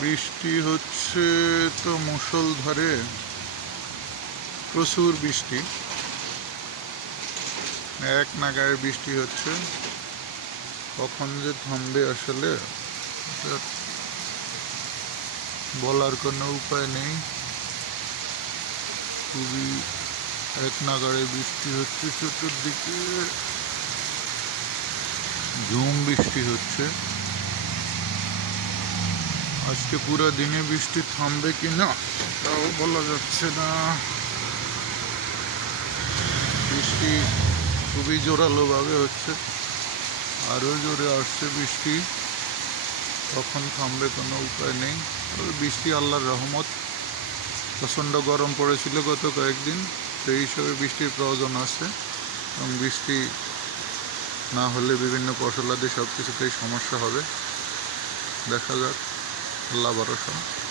বৃষ্টি হচ্ছে তো মুষলধারে, প্রচুর বৃষ্টি, এক নাগাড়ে বৃষ্টি হচ্ছে। কখন যে থামবে আসলে বলার কোনো উপায় নেই। খুবই এক নাগাড়ে বৃষ্টি হচ্ছে, চতুর্দিকে ঝুম বৃষ্টি হচ্ছে। আজকে পুরো দিনে বৃষ্টি থামবে কি না তাও বলা যাচ্ছে না। বৃষ্টি খুবই জোরালোভাবে হচ্ছে, আরও জোরে আসছে বৃষ্টি। কখন থামবে কোনো উপায় নেই। তবে বৃষ্টি আল্লাহর রহমত। প্রচণ্ড গরম পড়েছিল গত কয়েকদিন, সেই হিসেবে বৃষ্টির প্রয়োজন আছে। এবং বৃষ্টি না হলে বিভিন্ন ফসলাদি সব কিছুতেই সমস্যা হবে। দেখা যাক, আল্লাহ ভরসা।